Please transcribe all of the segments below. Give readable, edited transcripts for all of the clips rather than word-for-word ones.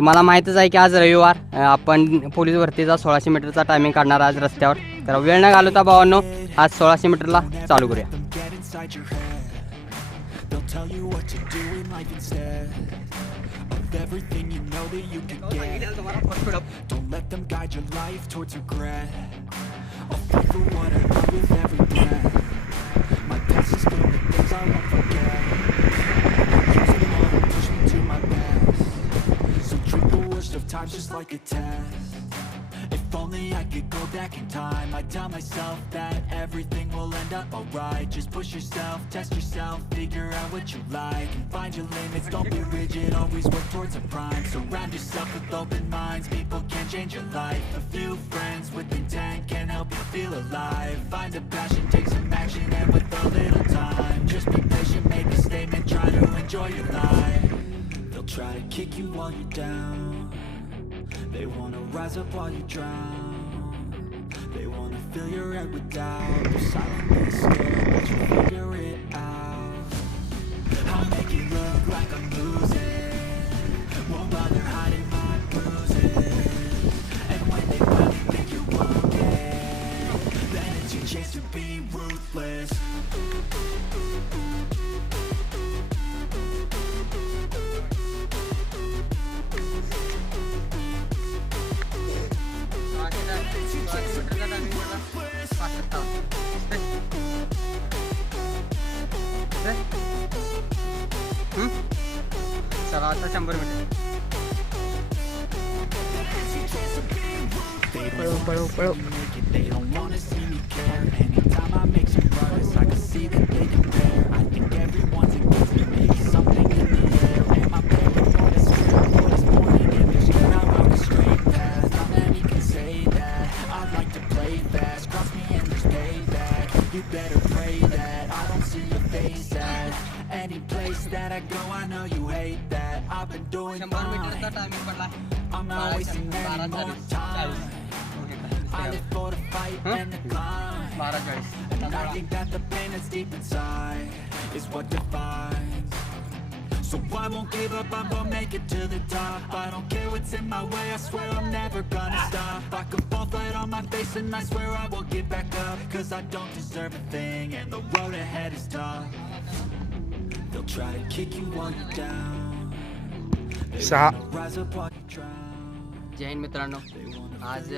तुम्हाला माहीतच आहे की आज रविवार आपण पोलीस भरतीचा 1600 मीटरचा टायमिंग काढणार आज रस्त्यावर. तर वेळ न घालवता भावांनो आज 1600 मीटरला चालू करूया. Everything you know that you can get. Don't let them guide your life towards regret. I'll fight for what I love with every breath. My past is filled with things I won't forget. Use them all to push me to my best. So treat the worst of times just like a test. If only I could go back in time, I'd tell myself that everything will end up alright. Just push yourself, test yourself, figure out what you like, and find your limits, don't be rigid, always work towards a prime. Surround yourself with open minds, people can change your life. A few friends with intent can help you feel alive. Find a passion, take some action, and with a little time, just be patient, make a statement, try to enjoy your life. They'll try to kick you while you're down. They wanna rise up while you drown. They wanna fill your head with doubt. They're silently scared, but you figure it out. I'll make it look like I'm losing. Won't bother hiding my bruises. And when they finally think you're wounded, then it's your chance to be ruthless. चला आता 100 metre. पळो. They don't wanna see me care. Anytime I make some progress, I can see that they compare. I think everyone's against me, maybe something in the air. Am I paranoid? I swear what is pointing at me? Should I walk a straight path? Not many can say that. I like to play fast, cross me and there's payback. You better pray that I don't see your face at any place that I go. I know you hate that. I've been doing 100 fine. मीटरचा timing पडला I'm not wasting any more time. I live for the fight and the climb. 12:40. And I think that the pain that's deep inside is what defines. So I won't give up, I'm gonna make it to the top. I don't care what's in my way, I swear I'm never gonna stop. I could fall flat on my face and I swear I will get back up. Cause I don't deserve a thing and the road ahead is tough. They'll try to kick you while you're down. They wanna rise up while you drown. जय हिंद मित्रांनो. आज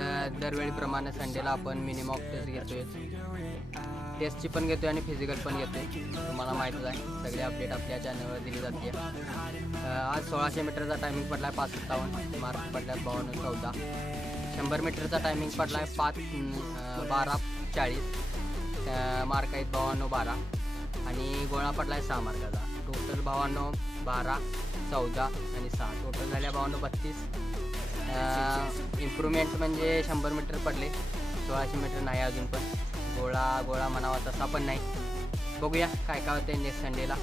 दरवेळीप्रमाणे संडेला आपण minimum test घेतोय. टेस्टची पण घेतोय आणि physical पण घेतोय. तुम्हाला माहीतच आहे सगळे अपडेट आपल्या चॅनलवर दिली जाते. आज 1600 मीटरचा टायमिंग पडला आहे 5:57. मार्क पडला आहे 52:14. 100 मीटरचा टायमिंग पडला आहे 12:40. मार्क आहेत 52:12 आणि गोळा पडला आहे 6 मार्काचा. टोटल 12 14 आणि 6 टोटल झाल्या 32. इम्प्रूव्हमेंट म्हणजे 100 मीटर पडले, 1600 मीटर नाही अजून, पण गोळा म्हणावा तसा पण नाही. बघूया काय काय होतं नेक्स्ट संडेला.